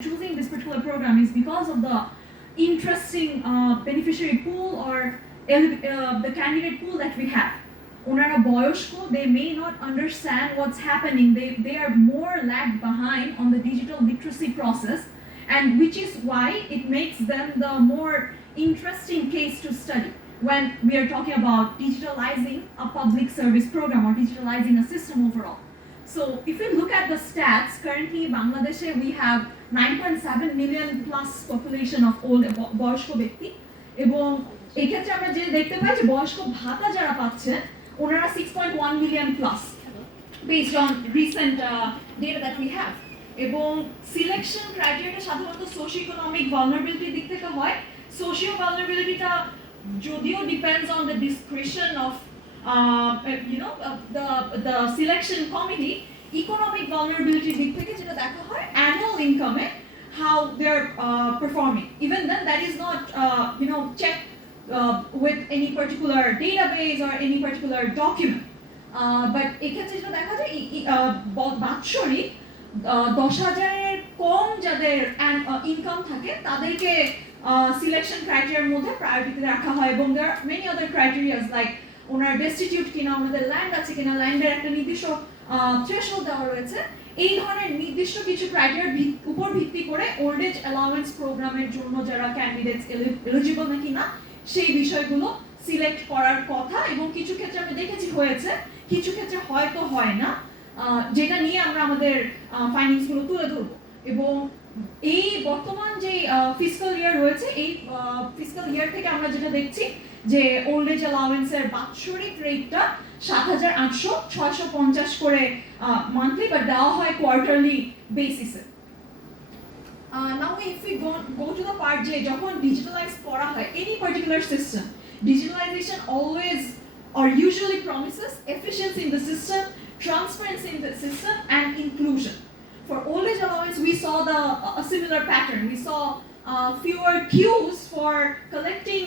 choosing this particular program is because of the interesting beneficiary pool or the candidate pool that we have. Onara boyoshko, they may not understand what's happening. They are more lagged behind on the digital literacy process, and which is why it makes them the more interesting case to study when we are talking about digitalizing a public service program or digitalizing a system overall. So if we look at the stats, currently Bangladesh we have 9.7 million plus population of old বয়স্ক ব্যক্তি এবং এই ক্ষেত্রে আমরা যে দেখতে পাই যে বয়স্ক ভাতা যারা পাচ্ছেন ওনারা 6.1 million plus based on recent data that we have এবং সিলেকশন ক্রাইটেরিয়াটা সাধারণত সোশিও ইকোনমিক ভালনারেবিলিটি দিক থেকে হয় সোশিও ভালনারেবিলিটিটা যদিও depends on the description of the selection committee. Economic vulnerability দিক থেকে যেটা দেখা হয় annual income how they're performing. Even then that is not checked with any particular database or any particular document. But এক্ষেত্রে যেটা দেখা যায় বাৎসরিক 10,000-এর কম যাদের ইনকাম থাকে তাদেরকে সিলেকশন ক্রাইটেরিয়ার মধ্যে প্রায়োরিটিতে রাখা হয় এবং there are many other criteria like owner destitute কিনা ওনাদের ল্যান্ড আছে কিনা ল্যান্ডের একটা নির্দিষ্ট থ্রেশহোল্ড দেওয়া রয়েছে এই ধরনের নির্দিষ্ট কিছু ক্রাইটেরিয়ার উপর ভিত্তি করে ওল্ড এজ অ্যালাউয়েন্স প্রোগ্রামের জন্য যারা ক্যান্ডিডেটস এলিজিবল নাকি না সেই বিষয়গুলো সিলেক্ট করার কথা এবং কিছু ক্ষেত্রে আমরা দেখেছি হয়েছে কিছু ক্ষেত্রে হয়তো হয় না যেটা নিয়ে আমরা আমাদের ফাইন্ডিংসগুলো তুলে ধরবো এবং এই বর্তমান যে ফিসক্যাল ইয়ার রয়েছে এই ফিসক্যাল ইয়ার থেকে আমরা যেটা দেখছি যে ওল্ড এজ অ্যালাউয়েন্সের বাৎসরিক রেটটা 7,800-650 করে মান্থলি বা দেওয়া হয় কোয়ার্টারলি বেসিসে নাও if we go to the part যে যখন ডিজিটালাইজ করা হয় any particular system digitalization always or usually promises efficiency in the system, transparency in the system and inclusion. For old age allowance we saw a similar pattern. We saw fewer queues for collecting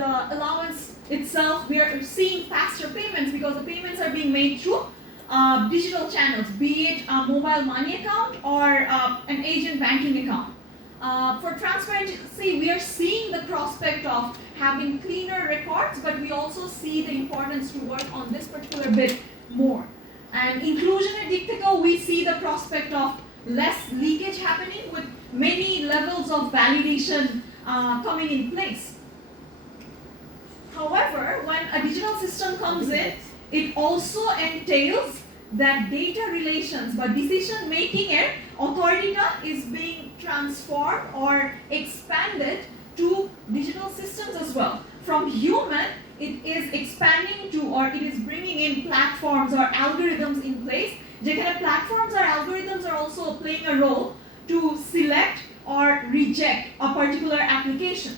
the allowance itself. We are seeing faster payments because the payments are being made through digital channels, be it a mobile money account or an agent banking account. For transparency, we are seeing the prospect of having cleaner records, but we also see the importance to work on this particular bit more. And inclusion at Dictico, we see the prospect of less leakage happening with many levels of validation coming in place. However, when a digital system comes in, it also entails that data relations but decision making authority is being transformed or expanded to digital systems as well. From human, it is expanding to or it is bringing in platforms or algorithms in place. Jekhane platforms or algorithms are also playing a role to select or reject a particular application.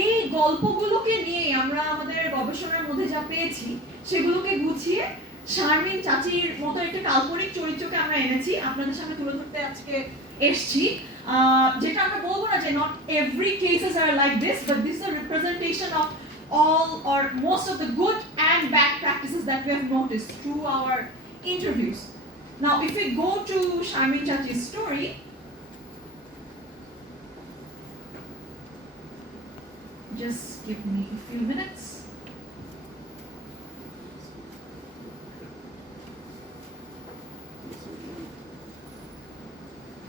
এই গল্পগুলোকে নিয়ে আমরা আমাদের গবেষণার মধ্যে যা পেয়েছি সেগুলোকে গুছিয়ে শারমিন চাচির মতো একটা কাল্পনিক চরিত্রকে আমরা এনেছি আপনাদের সামনে তুলে ধরতে আজকে এসেছি যেটা আমরা বলবো না যে not every cases are like this but this is a representation of all or most of the good and bad practices that we have noticed through our interviews. Now if we go to Sharmin Chachi's story, just give me a few minutes.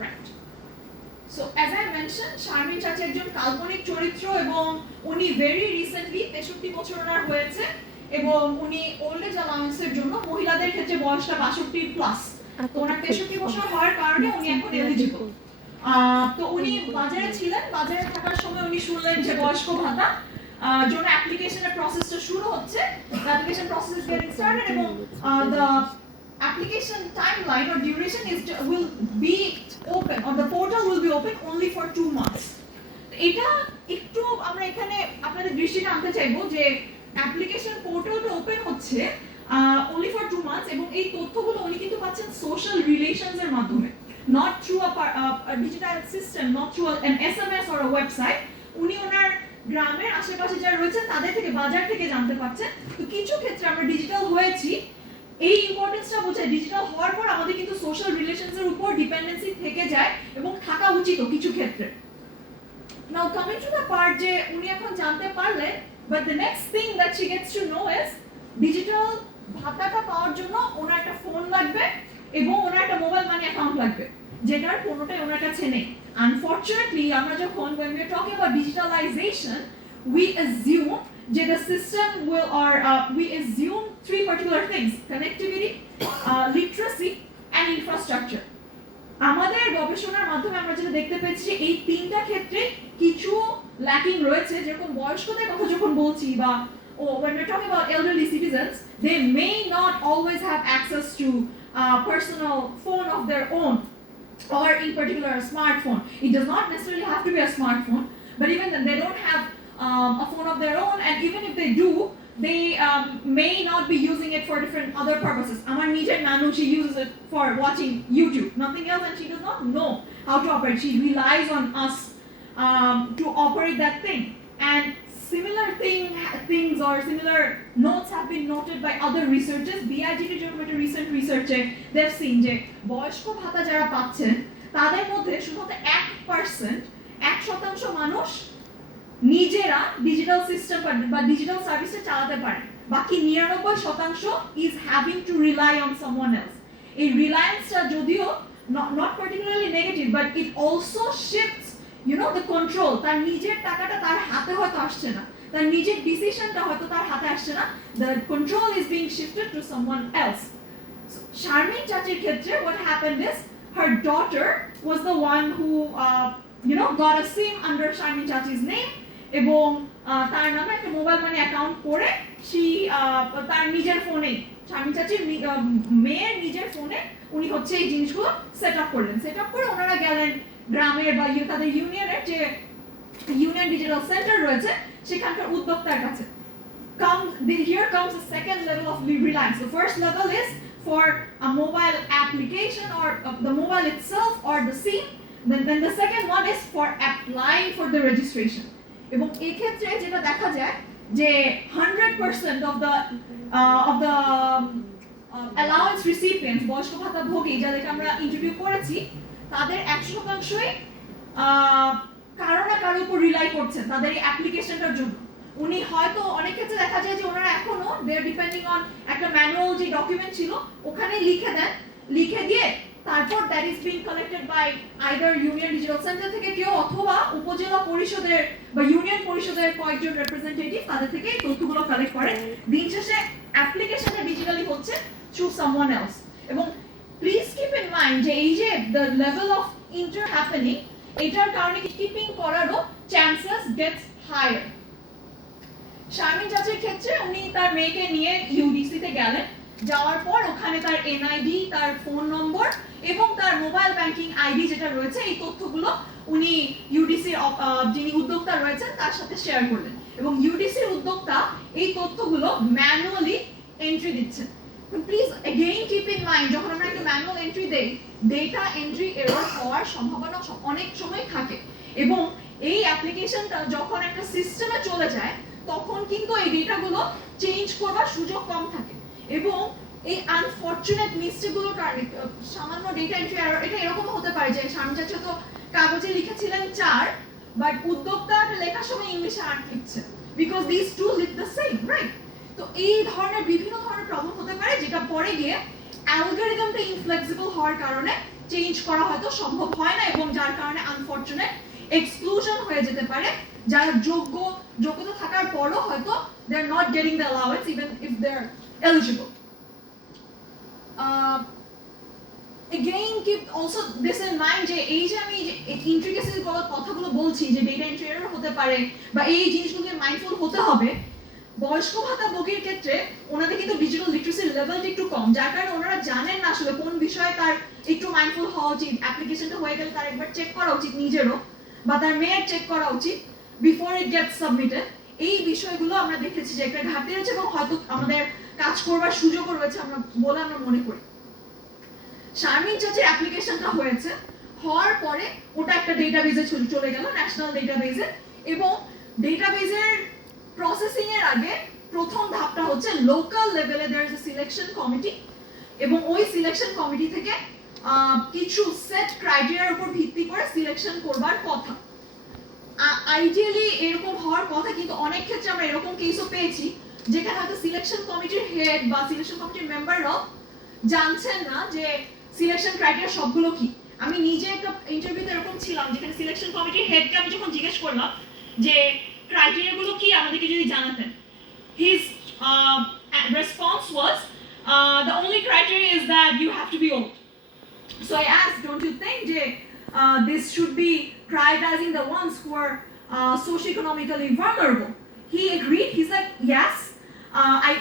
Right. So as I mentioned, Sharmin Chachi একজন কাল্পনিক চরিত্র এবং উনি very recently 63 বছর ওনার হয়েছে এবং উনি old age অ্যালাউন্সের জন্য মহিলাদের ক্ষেত্রে বয়সটা 62 প্লাস তো ওনার 63 বছর হওয়ার কারণে উনি এখন এলিজিবল তো উনি বাজারে ছিলেন বাজারে থাকার সময় উনি শুনলেন যে বয়স্ক ভাতা জন্য অ্যাপ্লিকেশনের প্রসেসটা শুরু হচ্ছে application process is getting started এবং the application timeline or duration will be open or the portal will be open only for 2 months. এটা একটু আমরা এখানে আপনাদের দৃষ্টিতে আনতে চাইবো যে অ্যাপ্লিকেশন পোর্টালটা ওপেন হচ্ছে only for 2 months এবং এই তথ্যগুলো উনি কিন্তু পাচ্ছেন সোশ্যাল রিলেশনস এর মাধ্যমে not through a digital system, not through an SMS or a website. উনি ওনার গ্রামের আশেপাশে যারা রয়েছেন তাদের থেকে বাজার থেকে জানতে পারছেন তো কিছু ক্ষেত্রে আমরা ডিজিটাল হয়েছি এই ইম্পর্টেন্সটা বোঝায় ডিজিটাল হওয়ার পর আমাদের কিন্তু সোশ্যাল রিলেশনসের উপর ডিপেন্ডেন্সি থেকে যায় এবং থাকা উচিত কিছু ক্ষেত্রে। Now coming to the part যে উনি এখন জানতে পারলেন, but the next thing that she gets to know is digital ভাতাটা পাওয়ার জন্য ওনার একটা ফোন লাগবে এবং ওনার একটা মোবাইল মানি অ্যাকাউন্ট লাগবে, যেটার কোনোটাই ওনার কাছে নেই। আনফরচুনেটলি আমরা যখন when we are talking about digitalization, we assume যে the system will or we assume three particular things: connectivity, literacy and infrastructure. আমাদের গবেষণার মাধ্যমে আমরা যেটা দেখতে পেয়েছি এই তিনটা ক্ষেত্রে কিছু ল্যাকিং রয়েছে। যেরকম বয়স্কদের কথা যখন বলছি বা when we're talking about elderly citizens, they may not always have access to personal phone of their own, or in particular a smartphone. It does not necessarily have to be a smartphone, but even then they don't have a phone of their own, and even if they do, they may not be using it for different other purposes. Amar nijer nanu, she uses it for watching YouTube, nothing else, and she does not know how to operate. She relies on us to operate that thing. And similar things or similar notes have been noted by other researchers. BIGT যেরকম একটা recent research-এ they've seen যে বয়স্ক ভাতা যারা পাচ্ছেন তাদের মধ্যে শুধুমাত্র 1% মানুষ নিজেরা ডিজিটাল সিস্টেম বা ডিজিটাল সার্ভিসে চালাতে পারে, বাকি 99% is having to rely on someone else. এই রিলায়েন্সটা যদিও not particularly negative, but it also shifts the control. তার নিজের টাকাটা তার হাতে হয়তো আসছে না, তার নিজের ডিসিশনটা হয়তো তার হাতে আসছে না, the control is being shifted to someone else. So Sharmin Chachi's ক্ষেত্রে what happened is her daughter was the one who got a SIM under Sharmin Chachi's name এবং তার নামে একটা মোবাইল মানি অ্যাকাউন্ট করে তার নিজের ফোনে স্বামী চাচির মেয়ের নিজের ফোনে উনি হচ্ছে এই জিনিসগুলো সেট আপ করে ওনারা গেলেন গ্রামের বা তাদের ইউনিয়নের যে ইউনিয়ন ডিজিটাল সেন্টার রয়েছে সেখানকার উদ্যোক্তার কাছে। Here comes the second level of reliance. The first level is for a mobile application or the mobile itself or the SIM. Then the second one is for applying for the registration. এবং এই ক্ষেত্রে যেটা দেখা যায় যে 100% of the allowance recipients, বয়স্ক ভাতা ভোগী যাদেরকে আমরা ইন্টারভিউ করেছি, তাদের 100%ই কারো না কারোর উপর রিলাই করছেন তাদের এই অ্যাপ্লিকেশনটার জন্য। উনি হয়তো অনেক ক্ষেত্রে দেখা যায় যে ওনারা এখনো দে আর ডিপেন্ডিং অন একটা ম্যানুয়াল যে ডকুমেন্ট ছিল ওখানে লিখে দিয়ে তারপর that is being collected by either union digital centre থেকে কেউ অথবা উপজেলা পরিষদের বা ইউনিয়ন পরিষদের কয়েকজন রিপ্রেজেন্টেটিভ তাদের থেকে এই তথ্যগুলো কালেক্ট করে। দিন শেষে অ্যাপ্লিকেশনটা ডিজিটালি হচ্ছে থ্রু সামওয়ান এলস। এবং প্লিজ কিপ ইন মাইন্ড যে এই যে the level of inter happening, এটার কারণে কিপিং করারও চান্সেস গেটস হায়ার। শারমিন চাচির ক্ষেত্রে উনি তার মেয়েকে নিয়ে ইউডিসিতে গেলেন, যাওয়ার পর ওখানে তার এনআইডি, তার ফোন নম্বর এবং তার মোবাইল ব্যাংকিং আইডি যেটা রয়েছে এই তথ্যগুলো উনি ইউডিসির যিনি উদ্যোক্তা রয়েছেন তার সাথে শেয়ার করলেন এবং ইউডিসির উদ্যোক্তা এই তথ্যগুলো ম্যানুয়ালি এন্ট্রি দিচ্ছেন। Please again keep in mind যখন আমরা একটা ম্যানুয়াল এন্ট্রি দেই ডেটা এন্ট্রি এরর হওয়ার সম্ভাবনা অনেক সময় থাকে এবং এই অ্যাপ্লিকেশনটা যখন একটা সিস্টেমে চলে যায় তখন কিন্তু এই ডেটাগুলো চেঞ্জ করবার সুযোগ কম থাকে এবং এই আনফরচুনেট মিস্টেকগুলোর কারণে সামান্য ডেটা এন্ট্রি এরর, এটা এরকম হতে পারে যে শারমিন চাচি তো কাগজে লিখেছিলেন 4 বাট উদ্যোক্তাটা লেখার সময় ইংলিশে 8 লিখছে, because this to live the same, right? তো এই ধরনের বিভিন্ন ধরনের প্রবলেম হতে পারে যেটা পরে গিয়ে অ্যালগরিদমটা ইনফ্লেক্সিবল হওয়ার কারণে চেঞ্জ করা হয়তো সম্ভব হয় না এবং যার কারণে আনফরচুনেট এক্সক্লুশন হয়ে যেতে পারে, যারা যোগ্যতা থাকার পরও হয়তো they are not getting the allowance even if they are eligible. Again keep also this in mind যে এই যে আমি ইন্ট্রিকেসিস কথাগুলো বলছি যে ডেটা এন্ট্রি এরর হতে পারে বা এই জিনিসগুলোকে মাইন্ডফুল হতে হবে, বয়স্ক ভাতা ভোগীর ক্ষেত্রে ওনাদের কিন্তু ডিজিটাল লিটারেসির লেভেলটা একটু কম, যার কারণে ওনারা জানেন না আসলে কোন বিষয়ে তার একটু মাইন্ডফুল হওয়া উচিত। অ্যাপ্লিকেশনটা হয়ে গেলে তার একবার চেক করা উচিত নিজেরও বা তার মেয়ের চেক করা উচিত বিফোর ইট গেটস সাবমিটেড। এই বিষয়গুলো আমরা দেখেছি যে একটা ঘাটতি রয়েছে এবং হয়তো আমাদের কাজ করবার সুযোগও রয়েছে আমরা মনে করি। শারমিন চাচির অ্যাপ্লিকেশনটা হয়েছে, হওয়ার পরে ওটা একটা ডেটাবেজে চলে গেল, ন্যাশনাল ডেটাবেজে, এবং ডেটাবেজের প্রসেসিং এর আগে প্রথম ধাপটা হচ্ছে লোকাল লেভেলে there is a selection committee এবং ওই সিলেকশন কমিটি থেকে কিছু সেট ক্রাইটেরিয়ার উপর ভিত্তি করে সিলেকশন করবার কথা। আইডিয়ালি এরকম হওয়ার কথা, কিন্তু অনেক ক্ষেত্রে আমরা এরকম কেসও পেয়েছি যেখানে হয়তো সিলেকশন কমিটির হেড বা সিলেকশন কমিটির মেম্বাররাও জানছেন না যে সিলেকশন ক্রাইটেরিয়া সবগুলো কি। আমি নিজে একটা ইন্টারভিউতে এরকম ছিলাম যেখানে সিলেকশন কমিটির হেডকে আমি যখন জিজ্ঞেস করলাম যে ক্রাইটেরিয়াগুলো কি আমাদেরকে যদি জানাতেন, his response was the only criteria is that you have to be old. So I asked, don't you think this should be prioritizing the ones who are socioeconomically vulnerable? He agreed. He's like, yes,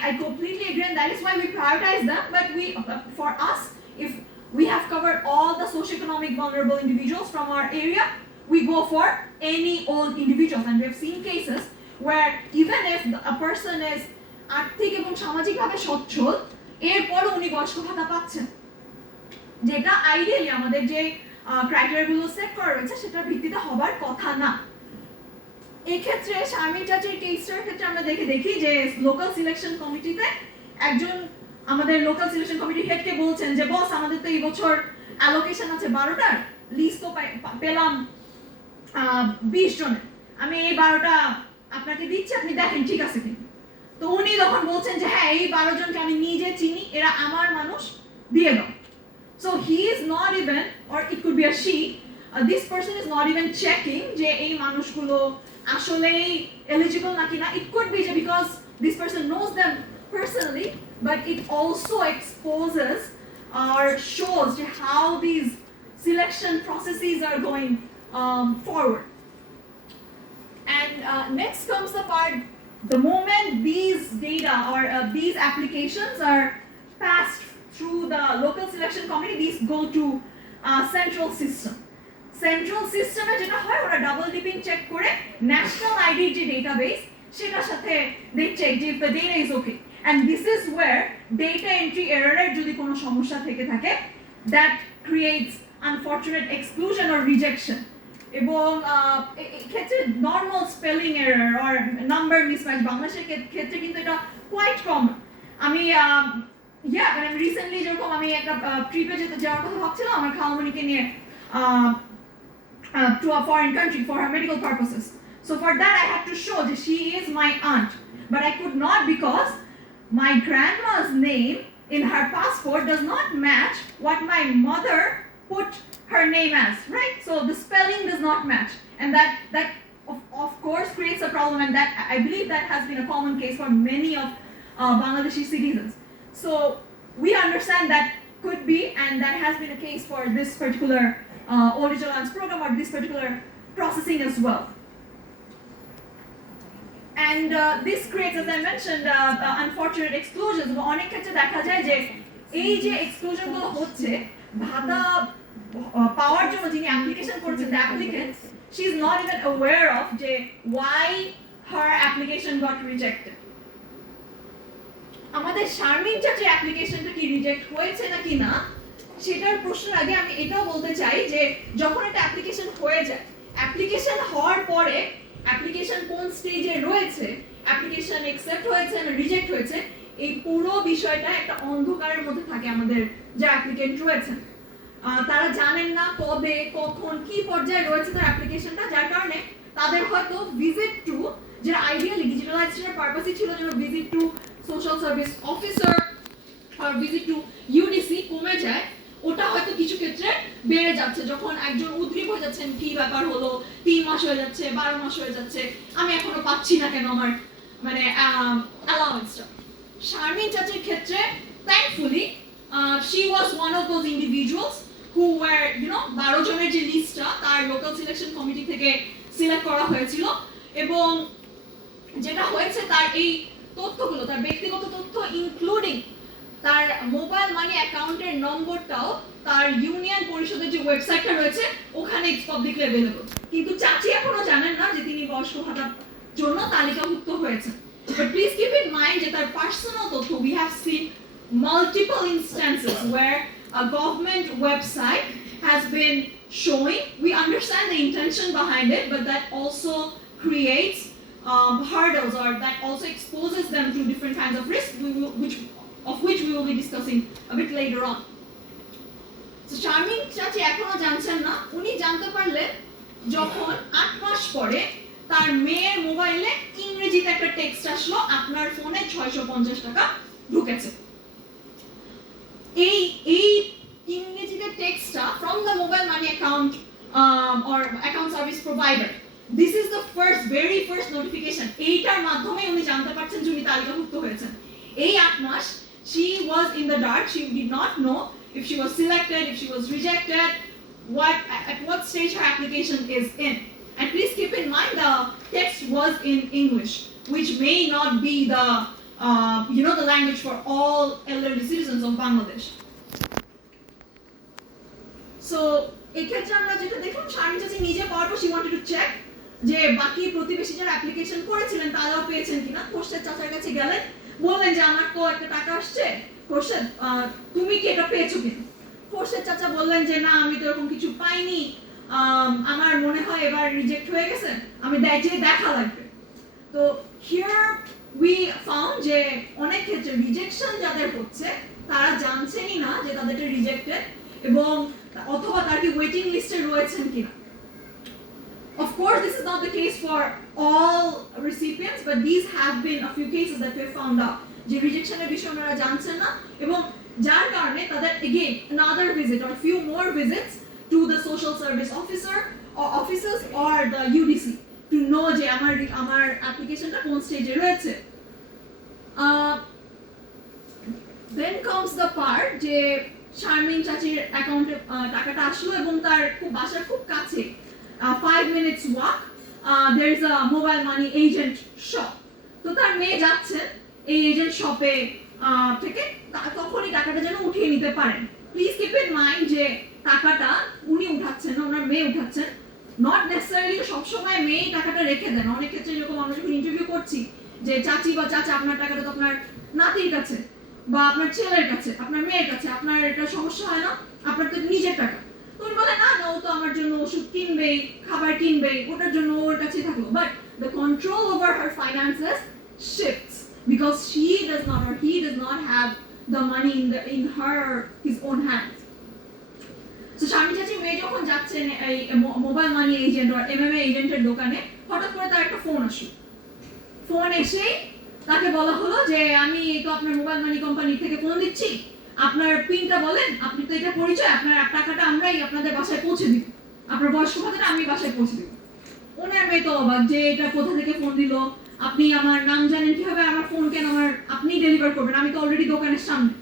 I completely agree, and that is why we prioritize them. But for us, if we have covered all the socioeconomic vulnerable individuals from our area, we go for any old individuals. And we have seen cases where even if a person is আর্থিক এবং সামাজিকভাবে সচ্ছল, এরপরও উনি বয়স্ক ভাতা পাচ্ছেন, যেটা আইডিয়ালি আমাদের যে ক্রাইটেরিয়াগুলো সেট করা রয়েছে সেটার ভিত্তিতে হবার কথা না। এই ক্ষেত্রে শারমিন চাচির কেসটার ক্ষেত্রে আমরা দেখি যে লোকাল সিলেকশন কমিটিতে একজন আমাদের লোকাল সিলেকশন কমিটির হেডকে বলছেন যে বস, আমাদের তো এই বছর অ্যালোকেশন আছে 12টার, লিস্ট তো পেলাম 20 জনের, আমি এই 12টা আপনাকে দিচ্ছি, আপনি দেখেন ঠিক আছে কি। তো উনি যখন বলছেন যে হ্যাঁ এই 12 জনকে আমি নিজে চিনি, এরা আমার মানুষ, দিয়ে দাও। So he is not even, or it could be a she, this person is not even checking যে এই মানুষগুলো আসলেই eligible নাকি না। It could be because this person knows them personally, but it also exposes or shows how these selection processes are going forward. And next comes the part, the moment these data or these applications are passed through the local selection committee, these go to central system. Central system এ যেটা হয়, ওরা double dipping check করে national ID যে database সেটার সাথে they check if the data is okay, and this is where data entry error এর যদি কোনো সমস্যা থেকে থাকে, that creates unfortunate exclusion or rejection. এবং ক্ষেত্রে normal spelling error or number mismatch বাংলাদেশের ক্ষেত্রে কিন্তু এটা কোয়াইট কমন। আমি মানে রিসেন্টলি যেরকম আমি একটা ট্রিপে যাওয়ার কথা ভাবছিলাম আমার খালামণিকে নিয়ে to a foreign country for her medical purposes. So for that I had to show that she is my aunt, but I could not because my grandma's name in her passport does not match what my mother put her name as, right? So the spelling does not match, and that of course creates a problem, and that I believe that has been a common case for many of Bangladeshi citizens. So we understand that could be, and that has been a case for this particular Old Allowance program or this particular processing as well. And this creates, as I mentioned, unfortunate exclusions. অনেক ক্ষেত্রে দেখা যায় যে এই যে exclusion গুলো হচ্ছে, ভাতা পাওয়ার জন্য যিনি অ্যাপ্লিকেশন করেছেন, the applicant, she is not even aware of যে why her application got rejected. আমাদের শারমিন চাচির অ্যাপ্লিকেশনটা কি রিজেক্ট হয়েছে নাকি না সেটার প্রশ্নের আগে আমি এটাও বলতে চাই যে যখন একটা অ্যাপ্লিকেশন হয়ে যায়, অ্যাপ্লিকেশন হওয়ার পরে অ্যাপ্লিকেশন কোন স্টেজে রয়েছে, অ্যাপ্লিকেশন অ্যাকসেপ্ট হয়েছে না রিজেক্ট হয়েছে, এই পুরো বিষয়টা একটা অন্ধকারের মধ্যে থাকে আমাদের যে অ্যাপ্লিকেন্ট রয়েছেন। তারা জানেন না কবে কখন কি পর্যায়ে রয়েছে তার অ্যাপ্লিকেশনটা, যার কারণে তাদের হয়তো ভিজিট টু, যে আইডিয়ালি ডিজিটালাইজেশনের পারপাসই ছিল যেন visit to social service officer আর ভিজিট টু ইউডিসি কমে যায়, ওটা হয়তো কিছু ক্ষেত্রে বেড়ে যাচ্ছে। যখন একজন উদ্গ্রীব হয়ে যাচ্ছেন কি ব্যাপার হলো, 3 মাস হয়ে যাচ্ছে, 12 মাস হয়ে যাচ্ছে, আমি এখনো পাচ্ছি না কেন আমার মানে অ্যালাউন্সটা। শারমিন চাচির ক্ষেত্রে thankfully she was one of those individuals who were 12 জনের যে লিস্টটা তার লোকাল সিলেকশন কমিটি থেকে সিলেক্ট করা হয়েছিল, এবং যেটা হয়েছে তার এই তথ্যগুলো, তার ব্যক্তিগত তথ্য ইনক্লুডিং তার মোবাইল মানি অ্যাকাউন্টের নম্বরটাও তার ইউনিয়ন পরিষদের যে ওয়েবসাইটটা রয়েছে ওখানে পাবলিকলি অ্যাভেলেবল, কিন্তু চাচি এখনো জানেন না যে তিনি বয়স্ক ভাতার জন্য তালিকাভুক্ত হয়েছেন। But please keep in mind that our personal totho, we have seen multiple instances where a government website has been showing, we understand the intention behind it, but that also creates hurdles, or that also exposes them to different kinds of risks, which of which we will be discussing a bit later on. So Sharmin চাচি এখনো জানছেন না, উনি জানতে পারলেন যখন 8 মাস পরে তার মেয়ের মোবাইলে ইংরেজিতে একটা টেক্সট আসলো, আপনার ফোনে 650 টাকা ঢুকেছে। এই ইংরেজিতে টেক্সটটা from the mobile money account or account service provider, this is the very first notification. এইটার মাধ্যমে উনি জানতে পারছেন যে উনি তালিকাভুক্ত হয়েছেন। এই 8 মাস she was in the dark, she did not know if she was selected, if she was rejected, at what stage her application is in. And please keep in mind the text was in English, which may not be the the language for all elderly citizens of Bangladesh. So এক্ষেত্রে আমরা যেটা দেখলাম, শারমিন চাচি নিজে পাওয়ার পর she wanted to check যে বাকি প্রতিবেশী যারা অ্যাপ্লিকেশন করেছিলেন তারাও পেয়েছেন কিনা। খোরশেদ চাচার কাছে গেলেন, বললেন যে আমার তো একটা টাকা আসছে, খোরশেদ তুমি কি এটা পেয়েছো কিনা? খোরশেদ চাচা বললেন যে না, আমি তো এরকম কিছু পাইনি, আমার মনে হয় এবার রিজেক্ট হয়ে গেছে, আমি দেখা লাগবে। তো হিয়ার উই ফাউন্ড যে অনেক ক্ষেত্রে রিজেকশন যাদের হচ্ছে তারা জানছেনই না যে তাদেরটা রিজেক্টেড, এবং অথবা তার কি ওয়েটিং লিস্টে রয়েছেন কিনা। Of course, this is not the case for all recipients, but these have been a few cases that we have found out. যে রিজেকশনের বিষয়ে ওনারা জানছেন না, এবং যার কারণে তাদের again another visit or few more visits to the social service officer or officers or the UDC to know যে আমার অ্যাপ্লিকেশনটা কোন স্টেজে রয়েছে। Then comes the part যে শারমিন চাচির অ্যাকাউন্টে টাকাটা আসলো এবং তার বাসার খুব কাছে 5 minutes walk there is a mobile money agent shop. তো তার মেয়ে যাচ্ছে এই এজেন্ট শপে থেকে তখনই টাকাটা যেন উঠিয়ে নিতে পারেন। প্লিজ কিপ ইন মাইন্ড যে টাকাটা উনি উঠাচ্ছেন না, ওনার মেয়ে উঠাচ্ছেন। নট নেসেসারিলি সবসময় মেয়ে টাকাটা রেখে দেন। অনেক ক্ষেত্রে এরকম আমরা যখন ইন্টারভিউ করছি যে চাচি বা চাচা আপনার টাকাটা তো আপনার নাতির কাছে বা আপনার ছেলের কাছে, আপনার মেয়ের কাছে, আপনার এটা সমস্যা হয় না, আপনার তো নিজের টাকা। তো উনি বলে না ও তো আমার জন্য ওষুধ কিনবে, খাবার কিনবে, ওটার জন্য ওর কাছে থাকলো। But the control over her finances shifts because he does not have the money in his own hands. So Sharmin চাচি মেয়ে যখন যাচ্ছেন এই mobile money agent or MMA এজেন্টের দোকানে, হঠাৎ করে তার একটা ফোন আসলো। ফোন এসেই তাকে বলা হলো যে আমি তো আপনার মোবাইল মানি কোম্পানি থেকে ফোন দিচ্ছি, আপনার পিনটা বলেন, আপনি তো এটা পরিচয়, আপনার টাকাটা আমরাই আপনাদের বাসায় পৌঁছে দিব, আপনার বয়স্ক ভাতাটা আমি বাসায় পৌঁছে দিব। ওনার মেয়ে তো অবাক যে এটা কোথা থেকে ফোন দিল, আপনি আমার নাম জানেন কিভাবে, আমার ফোন কেন আপনি ডেলিভার করবেন, আমি তো অলরেডি দোকানের সামনে।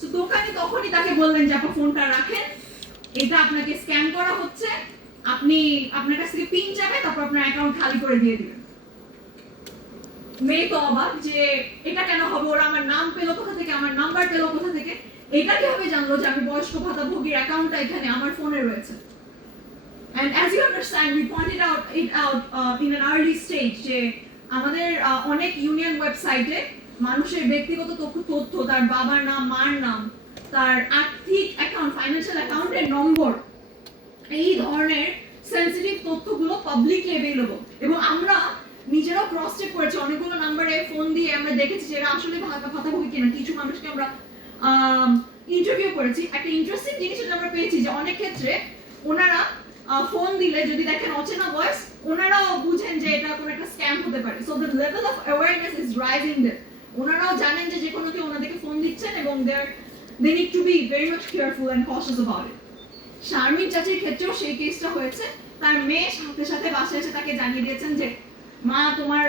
সো দোকানি তখনই তাকে বললেন যে আপনার ফোনটা রাখেন, এটা আপনাকে স্ক্যান করা হচ্ছে, আপনার কাছ থেকে পিন যাবে, তারপর আপনার অ্যাকাউন্ট খালি করে দিয়ে দিবেন। মেয়ে তো অবাক যে এটা কেন হবে, ওরা আমার নাম পেলো কোথা থেকে, আমার নাম্বার পেলো কোথা থেকে, এটা কিভাবে জানলো যে আমি বয়স্ক ভাতাভোগীর অ্যাকাউন্টটা এখানে আমার ফোনে রয়েছে। And as you understand, we pointed it out in an early stage যে আমাদের অনেক ইউনিয়ন ওয়েবসাইটে মানুষের ব্যক্তিগত তথ্য, তার বাবার নাম, মার নাম, তার আর্থিক অ্যাকাউন্ট, ফাইন্যান্সিয়াল অ্যাকাউন্টের নম্বর, এই ধরনের সেনসিটিভ তথ্যগুলো পাবলিকলি অ্যাভেলেবল। এবং আমরা নিজেরাও ক্রস চেক করেছি, অনেকগুলো নাম্বারে ফোন দিয়ে আমরা দেখেছি যে এরা আসলে ভাতাভোগী কিনা। কিছু মানুষকে আমরা ইন্টারভিউ করেছি। একটা ইন্টারেস্টিং জিনিস আমরা পেয়েছি যে অনেক ক্ষেত্রে ওনারা ফোন দিলে যদি দেখেন অচেনা ভয়েস, ওনারাও বুঝেন যে এটা কোনো একটা স্ক্যাম হতে পারে। So the level of awareness is rising there. ওনারাও জানেন যে কোনো কেউ ওনাদেরকে ফোন দিচ্ছেন এবং they need to be very much careful and cautious about it. Sharmin চাচির ক্ষেত্রেও সেই কেসটা হয়েছে। তার মেয়ে সাথে সাথে বাসায় এসে তাকে জানিয়ে দিয়েছেন যে মা, তোমার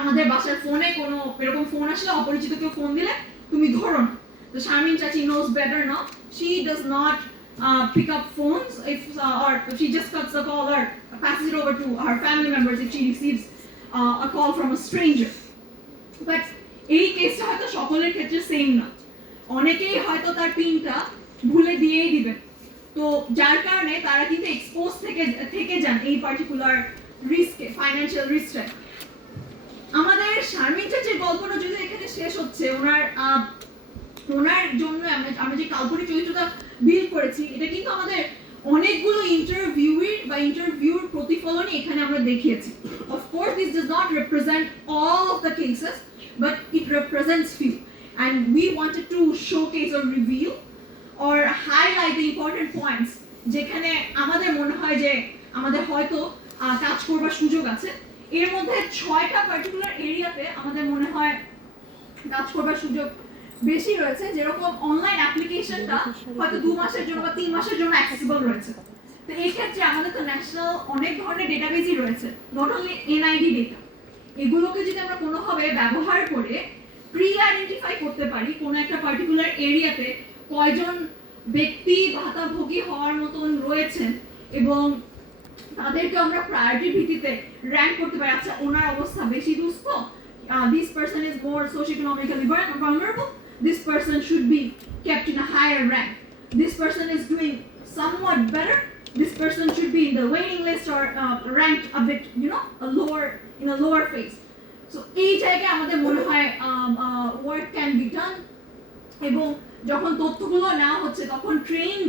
আমাদের বাসার ফোনে কোনো এরকম ফোন আসলে, অপরিচিত কেউ ফোন দিলে তুমি ধরো না। তো শারমিন চাচি knows better now. She does not pick up phones or she just cuts the call or passes it over to her family members if she receives a call from a stranger. But এই কেসটা হয়তো সকলের ক্ষেত্রে same না। অনেকেই হয়তো তার পিনটা ভুলে দিয়েই দিবেন। তো যার কারণে তারা কিন্তু এক্সপোজ থেকে যান এই পার্টিকুলার রিস্কে, ফাইন্যান্সিয়াল রিস্কে। আমাদের শারমিন চাচির গল্পটা যদি এখানে শেষ হচ্ছে, ওনার জন্য আমরা যে কাল্পনিক চরিত্রটা বিল্ড করেছি, এটা কিন্তু আমাদের অনেকগুলো ইন্টারভিউর প্রতিফলনই এখানে আমরা দেখিয়েছি। Of course, this does not represent all of the cases, but it represents few. and we wanted to showcase or reveal or highlight the important points যেখানে আমাদের মনে হয় যে আমাদের হয়তো কাজ করবার সুযোগ আছে। এর মধ্যে 6টা পার্টিকুলার এরিয়াতে আমাদের মনে হয় কাজ করবার সুযোগ বেশি রয়েছে, যেরকম অনলাইন অ্যাপ্লিকেশনটা হয়তো 2 মাসের জন্য বা 3 মাসের জন্য অ্যাক্সেসিবল রয়েছে। তো এই ক্ষেত্রে আমাদের তো ন্যাশনাল অনেক ধরনের ডেটাবেজই রয়েছে, নট অনলি এনআইডি ডেটা। এগুলোকে যদি আমরা কোনোভাবে ব্যবহার করে প্রি আইডেন্টিফাই করতে পারি কোনো একটা পার্টিকুলার এরিয়াতে কয়জন ব্যক্তি ভাতাভোগী হওয়ার মতন রয়েছেন এবং তাদেরকে আমরা প্রায়োরিটির ভিত্তিতে র্যাঙ্ক করতে পারি, আচ্ছা ওনার অবস্থা বেশি দুস্থ, this person is more socioeconomically vulnerable, this person should be kept in a higher rank, this person is doing somewhat better, this person should be in the waiting list or ranked a bit, in a lower phase. So এই জায়গায় আমাদের মনে হয় work can be done, এবং যখন তথ্যগুলো নেওয়া হচ্ছে তখন ট্রেন্ড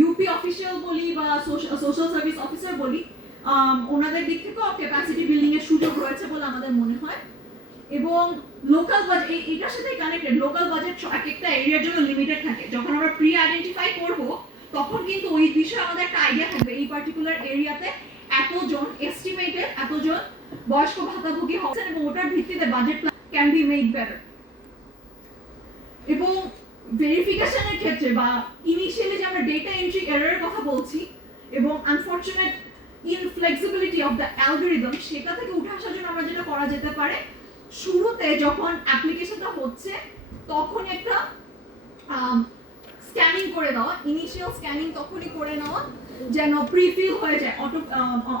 ইউপি অফিসিয়াল বলি বা সোশ্যাল সার্ভিস অফিসার বলি, ওনাদের দিক থেকেও ক্যাপাসিটি বিল্ডিং এর সুযোগ রয়েছে বলে আমাদের মনে হয়। এবং লোকাল বাজেট এটার সাথে কানেক্টেড, লোকাল বাজেট এক একটা এরিয়ার জন্য লিমিটেড থাকে। যখন আমরা প্রি আইডেন্টিফাই করব তখন কিন্তু ওই বিষয়ে আমাদের একটা আইডিয়া থাকবে এই পার্টিকুলার এরিয়াতে এতজন এস্টিমেটেড এতজন বয়স্ক ভাতাভোগী হচ্ছেন, এবং ওটার ভিত্তিতে budget plan can be made better. এবং ভেরিফিকেশনের ক্ষেত্রে বা ইনিশিয়ালি যে আমরা ডেটা এন্ট্রি এররের কথা বলছি এবং আনফরচুনেট ইনফ্লেক্সিবিলিটি অফ দ্য অ্যালগরিদম, সেটা থেকে উঠে আসার জন্য আমরা যেটা করা যেতে পারে, শুরুতে যখন অ্যাপ্লিকেশনটা হচ্ছে তখন একটা স্ক্যানিং করে দেওয়া, ইনিশিয়াল স্ক্যানিং তখনই করে নেওয়া যেন প্রিফিল হয়ে যায়,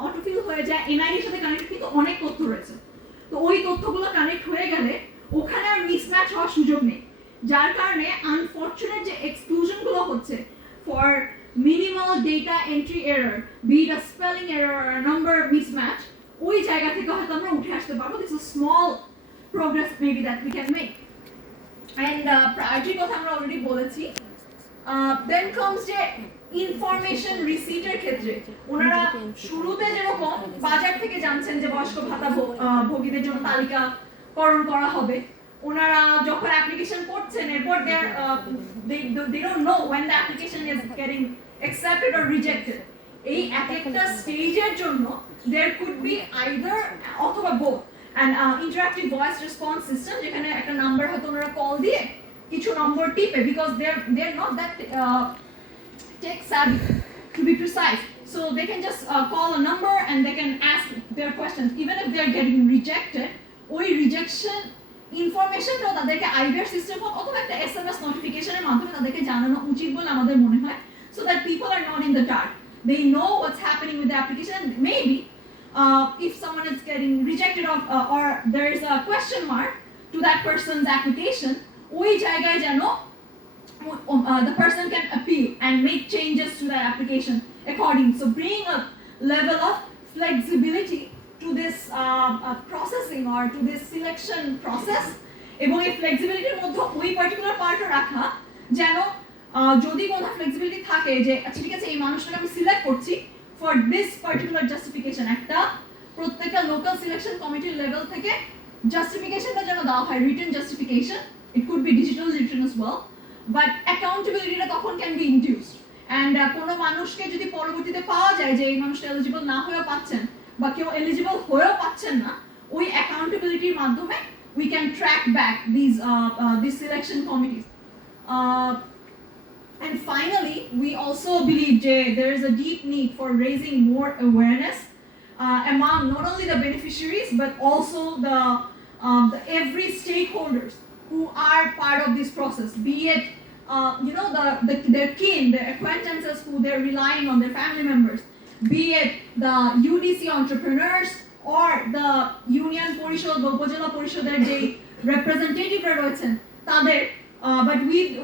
অটোফিল হয়ে যায়। এনআইডির সাথে কানেক্ট কিন্তু অনেক তথ্য রয়েছে, তো ওই তথ্যগুলো কানেক্ট হয়ে গেলে ওখানে আর মিসম্যাচ হওয়ার সুযোগ নেই, যার কারণে আনফরচুনেট যে এক্সক্লুশন গুলো হচ্ছে for minimal data entry error, be it a spelling error or number mismatch, ওই জায়গা থেকে হয়তো আমরা উঠে আসতে পারবো। This is small progress maybe that we can make. And প্রায়োরিটির কথা আমরা অলরেডি বলেছি। দেন কামস যে ইনফরমেশন রিসিটের ক্ষেত্রে ওনারা শুরুতে যেরকম বাজার থেকে জানছেন যে বয়স্ক ভাতা ভোগীদের জন্য তালিকাকরণ করা হবে, ওনারা যখন অ্যাপ্লিকেশন করছেন এরপর they don't know when the application is getting accepted or rejected. এই এক একটা স্টেজের জন্য there could be either অথবা both an interactive voice response system, যেখানে একটা নাম্বার হয়তো ওনারা কল দিয়ে কিছু নম্বর টিপে, because they're not that tech savvy to be precise, so they can just call a number and they can ask their questions. Even if they're getting rejected, ওই rejection ইনফরমেশনটাও তাদেরকে IVR system হোক অথবা একটা SMS নোটিফিকেশনের মাধ্যমে তাদেরকে জানানো উচিত বলে আমাদের মনে হয়, so that people are not in the dark. They know what's happening with the application, and maybe if someone is getting rejected or there is a question mark to that person's application, ওই জায়গায় যেন the person can appeal and make changes to that application accordingly. So bringing a level of flexibility to this processing or to this selection process, এবং এই ফ্লেক্সিবিলিটির মধ্যে ওই particular পার্টও রাখা যেন যদি কোনো ফ্লেক্সিবিলিটি থাকে যে আচ্ছা ঠিক আছে এই মানুষটাকে আমি সিলেক্ট করছি ফর দিস পার্টিকুলার জাস্টিফিকেশন, একটা প্রত্যেকটা লোকাল সিলেকশন কমিটির লেভেল থেকে জাস্টিফিকেশনটা যেন দেওয়া হয়, written justification, it could be digital written as well, but অ্যাকাউন্টেবিলিটিটা তখন ক্যান বি ইনডিউসড। অ্যান্ড কোনো মানুষকে যদি পরবর্তীতে পাওয়া যায় যে এই মানুষটা এলিজিবল না হয়েও পাচ্ছেন বা কেউ এলিজিবল হয়েও পাচ্ছেন না, ওই অ্যাকাউন্টেবিলিটির মাধ্যমে we can track back these selection committees. And finally, we also believe that there is a deep need for raising more awareness among not only the beneficiaries but also the every stakeholders who are part of this process, be it their kin, their acquaintances who they're relying on, their family members, be it the UDC entrepreneurs or the union পরিষদ বা উপজেলা পরিষদের যে রিপ্রেজেন্টেটিভরা রয়েছেন তাদের, but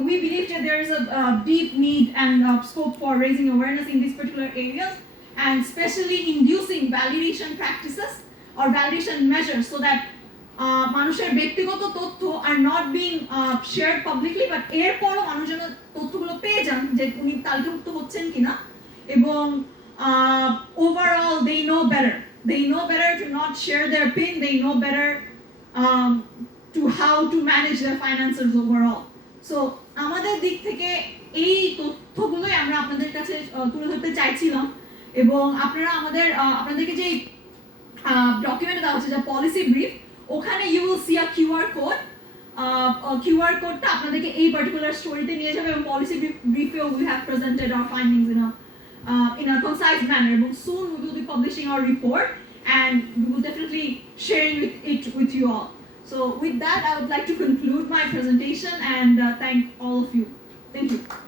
we believe that there is a deep need and scope for raising awareness in these particular areas, and especially inducing validation practices or validation measures so that মানুষের ব্যক্তিগত তথ্য are not being shared publicly, but এরপরও মানুষ যেন তথ্যগুলো পেয়ে যান যে উনি তালিকাভুক্ত হচ্ছেন কিনা, এবং overall they know better to not share their PIN, they know better to how to manage their finances overall. So আমাদের দিক থেকে এই তথ্যগুলোই আমরা আপনাদের কাছে তুলে ধরতে চাইছিলাম এবং আপনারা আপনাদেরকে যে ডকুমেন্টে দেওয়া হচ্ছে যে পলিসি ব্রিফ ওখানে you will see a QR code QR কোডটা আপনাদেরকে এই পার্টিকুলার স্টোরিতে নিয়ে যাবে এবং পলিসি ব্রিফে we have presented our findings in a concise manner. And soon we will be publishing our report and we will definitely sharing it with you all. So with that, I would like to conclude my presentation and thank all of you. Thank you.